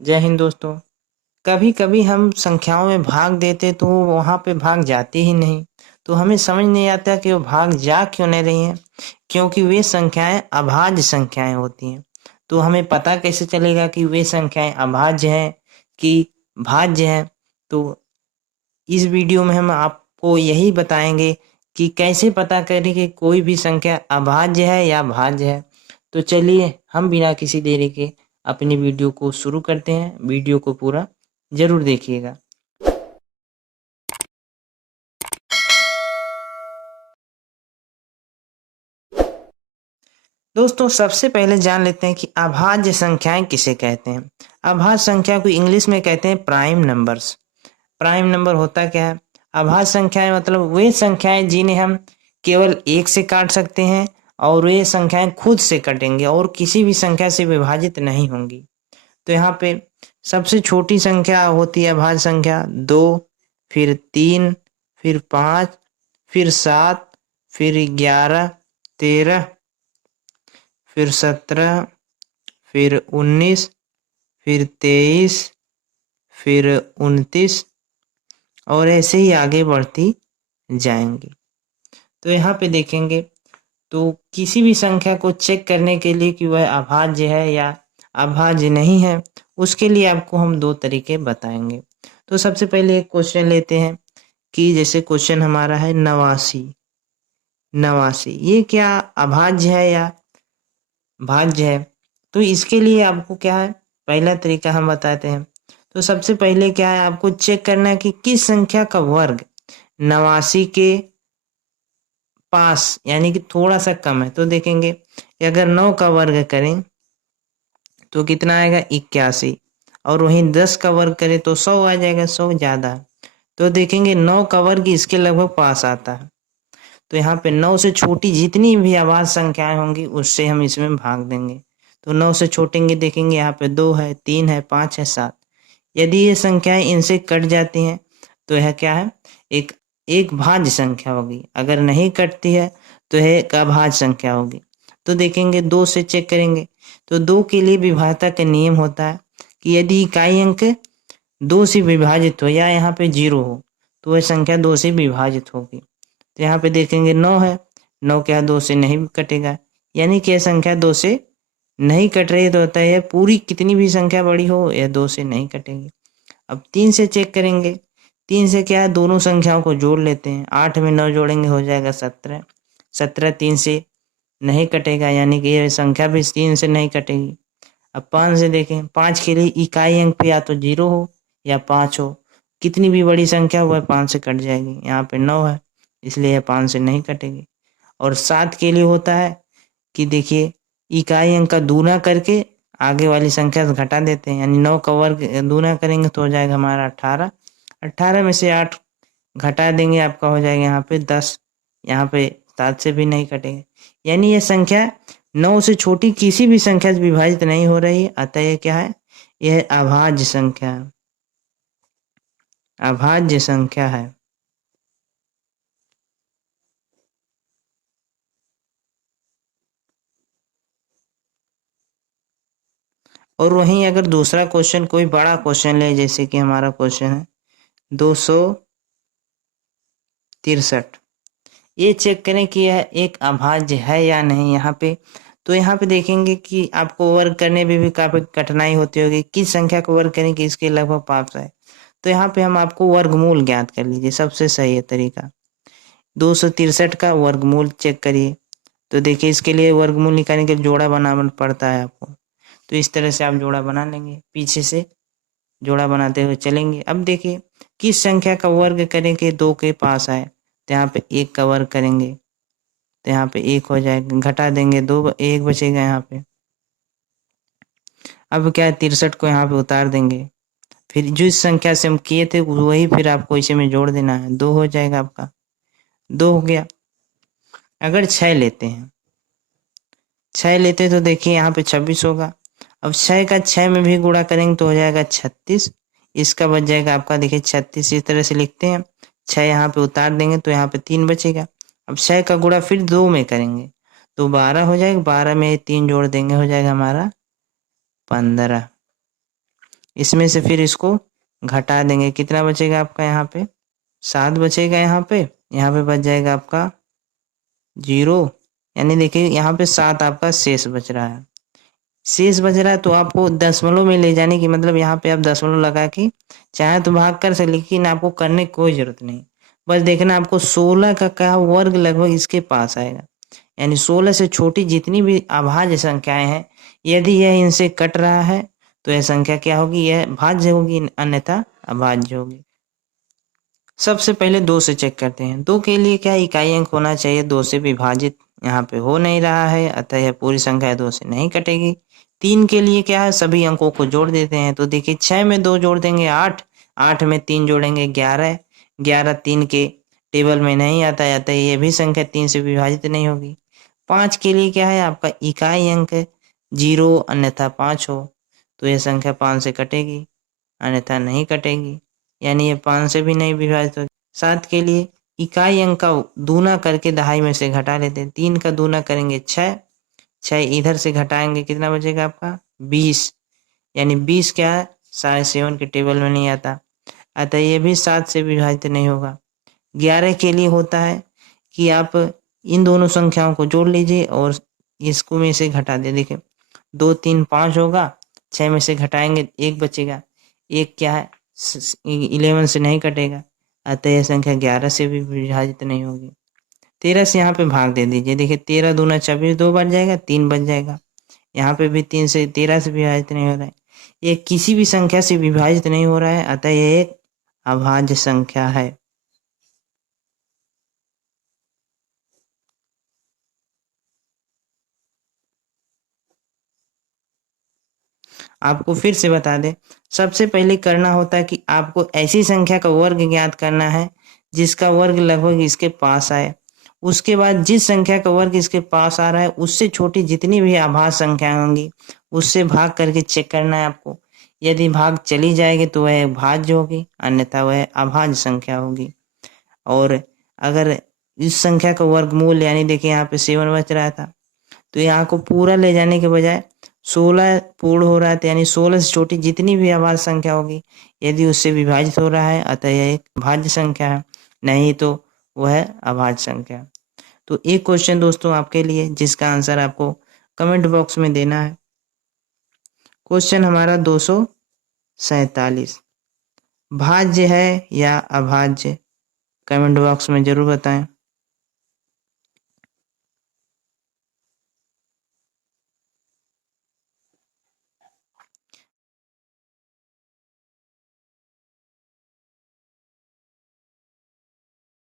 जय हिंद दोस्तों। कभी कभी हम संख्याओं में भाग देते तो वो वहाँ पे भाग जाती ही नहीं। तो हमें समझ नहीं आता कि वो भाग जा क्यों नहीं रही हैं। क्योंकि वे संख्याएं अभाज्य संख्याएं होती हैं। तो हमें पता कैसे चलेगा कि वे संख्याएं अभाज्य हैं कि भाज्य हैं। तो इस वीडियो में हम आपको यही बताएंगे कि कैसे पता करें कि कोई भी संख्या अभाज्य है या भाज्य है। तो चलिए हम बिना किसी देरी के अपनी वीडियो को शुरू करते हैं। वीडियो को पूरा जरूर देखिएगा। दोस्तों सबसे पहले जान लेते हैं कि अभाज्य संख्याएं किसे कहते हैं। अभाज्य संख्या को इंग्लिश में कहते हैं प्राइम नंबर्स। प्राइम नंबर होता क्या है? अभाज्य संख्याएं मतलब वे संख्याएं जिन्हें हम केवल एक से काट सकते हैं और वे संख्याएं खुद से कटेंगे और किसी भी संख्या से विभाजित नहीं होंगी। तो यहाँ पे सबसे छोटी संख्या होती है अभाज्य संख्या 2, फिर 3, फिर 5, फिर 7, फिर 11, 13, फिर 17, फिर 19, फिर 23, फिर 29 और ऐसे ही आगे बढ़ती जाएंगी। तो यहाँ पे देखेंगे तो किसी भी संख्या को चेक करने के लिए कि वह अभाज्य है या अभाज्य नहीं है, उसके लिए आपको हम दो तरीके बताएंगे। तो सबसे पहले एक क्वेश्चन लेते हैं कि जैसे क्वेश्चन हमारा है 89। 89 ये क्या अभाज्य है या भाज्य है? तो इसके लिए आपको क्या है, पहला तरीका हम बताते हैं। तो सबसे पहले क्या है, आपको चेक करना है कि किस संख्या का वर्ग 89 के पास यानी कि थोड़ा सा कम है। तो देखेंगे अगर 9 का वर्ग करें तो कितना आएगा 81, और वहीं 10 का वर्ग करें तो 100 आ जाएगा, 100 ज्यादा है। तो देखेंगे 9 का वर्ग इसके लगभग पास आता है। तो यहाँ पे 9 से छोटी जितनी भी अभाज्य संख्याएं होंगी उससे हम इसमें भाग देंगे। तो 9 से छोटेंगे देखेंगे यहाँ पे 2 है, 3 है, 5 है, 7। यदि ये संख्याएं इनसे कट जाती हैं तो यह क्या है, एक एक भाज्य संख्या होगी। अगर नहीं कटती है तो यह एक अभाज्य संख्या होगी। तो देखेंगे 2 से चेक करेंगे तो 2 के लिए विभाजता का नियम होता है कि यदि इकाई अंक 2 से विभाजित हो या यहाँ पे 0 हो तो वह संख्या 2 से विभाजित होगी। तो यहाँ पे देखेंगे 9 है, 9 क्या 2 से नहीं कटेगा, यानी कि यह संख्या 2 से नहीं कट रही। तो होता है पूरी कितनी भी संख्या बड़ी हो यह 2 से नहीं कटेगी। अब 3 से चेक करेंगे। 3 से क्या है, दोनों संख्याओं को जोड़ लेते हैं। 8 में 9 जोड़ेंगे हो जाएगा 17। 17 3 से नहीं कटेगा, यानी कि यह संख्या भी 3 से नहीं कटेगी। अब 5 से देखें, 5 के लिए इकाई अंक पे या तो 0 हो या 5 हो। कितनी भी बड़ी संख्या हो वह 5 से कट जाएगी। यहाँ पे 9 है इसलिए यह 5 से नहीं कटेगी। और 7 के लिए होता है कि देखिए इकाई अंक का दूना करके आगे वाली संख्या से घटा देते हैं, यानी 9 का वर्ग दूना करेंगे तो हो जाएगा हमारा 18। 18 में से 8 घटा देंगे आपका हो जाएगा यहाँ पे 10। यहाँ पे 7 से भी नहीं कटेगा, यानी यह संख्या 9 से छोटी किसी भी संख्या से विभाजित नहीं हो रही है। अतः यह क्या है, यह अभाज्य संख्या है। अभाज्य संख्या है। और वहीं अगर दूसरा क्वेश्चन कोई बड़ा क्वेश्चन ले, जैसे कि हमारा क्वेश्चन है 263, ये चेक करें कि यह एक अभाज्य है या नहीं। यहाँ पे तो यहाँ पे देखेंगे कि आपको वर्ग करने में भी काफी कठिनाई होती होगी, किस संख्या को वर्ग करें कि इसके लगभग पास आए। तो यहाँ पे हम आपको वर्गमूल ज्ञात कर लीजिए, सबसे सही है तरीका। 263 का वर्गमूल चेक करिए। तो देखिए इसके लिए वर्गमूल निकालने के लिए जोड़ा बनाना पड़ता है आपको। तो इस तरह से आप जोड़ा बना लेंगे, पीछे से जोड़ा बनाते हुए चलेंगे। अब देखिए किस संख्या का वर्ग करें कि 2 के पास आए। तो यहाँ पे 1 का वर्ग करेंगे तो यहाँ पे 1 हो जाएगा, घटा देंगे 2, 1 बचेगा यहाँ पे। अब क्या है, 63 को यहाँ पे उतार देंगे। फिर जिस संख्या से हम किए थे वही फिर आपको इसी में जोड़ देना है, 2 हो जाएगा आपका। 2 हो गया। अगर 6 लेते हैं, 6 लेते तो देखिए यहाँ पे 26 होगा। अब 6 का 6 में भी गुणा करेंगे तो हो जाएगा 36। इसका बच जाएगा आपका देखिए 36। इस तरह से लिखते हैं, 6 यहाँ पे उतार देंगे तो यहाँ पे 3 बचेगा। अब 6 का गुणा फिर 2 में करेंगे तो 12 हो जाएगा। 12 में 3 जोड़ देंगे हो जाएगा हमारा 15। इसमें से फिर इसको घटा देंगे, कितना बचेगा आपका यहाँ पे 7 बचेगा, यहाँ पे बच जाएगा आपका 0, यानी देखिए यहाँ पे 7 आपका शेष बच रहा है। शेष बच रहा है तो आपको दशमलव में ले जाने की, मतलब यहाँ पे आप दशमलव लगा के चाहे तो भाग कर सकते, लेकिन आपको करने की कोई जरूरत नहीं। बस देखना आपको 16 का क्या वर्ग लगभग इसके पास आएगा, यानी 16 से छोटी जितनी भी अभाज्य संख्याएं हैं, यदि यह इनसे कट रहा है तो यह संख्या क्या होगी, यह भाज्य होगी, अन्यथा अभाज्य होगी। सबसे पहले 2 से चेक करते हैं। 2 के लिए क्या इकाई अंक होना चाहिए, 2 से विभाजित, यहाँ पे हो नहीं रहा है, अतः यह पूरी संख्या 2 से नहीं कटेगी। 3 के लिए क्या है, सभी अंकों को जोड़ देते हैं, तो देखिए 6 में 2 जोड़ देंगे 8, 8 में 3 जोड़ेंगे 11, 11 3 के टेबल में नहीं आता है, अतः यह भी संख्या 3 से विभाजित नहीं होगी। 5 के लिए क्या है, आपका इकाई अंक 0 अन्यथा 5 हो, तो यह संख्या 5 से कटेगी, अन्यथा नहीं कटेगी, यानी ये 5 से भी नहीं विभाजित होगी। 7 के लिए इकाई अंक का दूना करके दहाई में से घटा लेते हैं, 3 का दूना करेंगे 6, 6 इधर से घटाएंगे कितना बचेगा आपका 20, यानी 20 क्या है 7.5 के टेबल में नहीं आता, अतः ये भी 7 से विभाजित नहीं होगा। 11 के लिए होता है कि आप इन दोनों संख्याओं को जोड़ लीजिए और इसको में से घटा दे, देखिए 2 3 5 होगा, 6 में से घटाएंगे 1 बचेगा, 1 क्या है 11 से नहीं कटेगा, अतः यह संख्या 11 से भी विभाजित नहीं होगी। 13 से यहाँ पे भाग दे दीजिए, देखिए 13 दूना 26, 2 बच जाएगा, 3 बच जाएगा, यहाँ पे भी 3 से 13 से विभाजित नहीं हो रहा है, ये किसी भी संख्या से विभाजित नहीं हो रहा है, अतः यह एक अभाज्य संख्या है। आपको फिर से बता दें, सबसे पहले करना होता है कि आपको ऐसी संख्या का वर्ग ज्ञात करना है जिसका वर्ग लगभग इसके पास आए। उसके बाद जिस संख्या का वर्ग इसके पास आ रहा है उससे छोटी जितनी भी अभाज्य संख्या होंगी उससे भाग करके चेक करना है आपको। यदि भाग चली जाएगी तो वह भाज्य होगी, अन्यथा वह अभाज्य संख्या होगी। और अगर इस संख्या का वर्गमूल, यानी देखिए यहाँ पे 7 बच रहा था, तो यहाँ को पूरा ले जाने के बजाय 16 पूर्ण हो रहा है, तो यानी 16 से छोटी जितनी भी अभाज्य संख्या होगी यदि उससे विभाजित हो रहा है, अतः यह एक भाज्य संख्या है, नहीं तो वह अभाज्य संख्या। तो एक क्वेश्चन दोस्तों आपके लिए जिसका आंसर आपको कमेंट बॉक्स में देना है। क्वेश्चन हमारा 247 भाज्य है या अभाज्य, कमेंट बॉक्स में जरूर बताएं।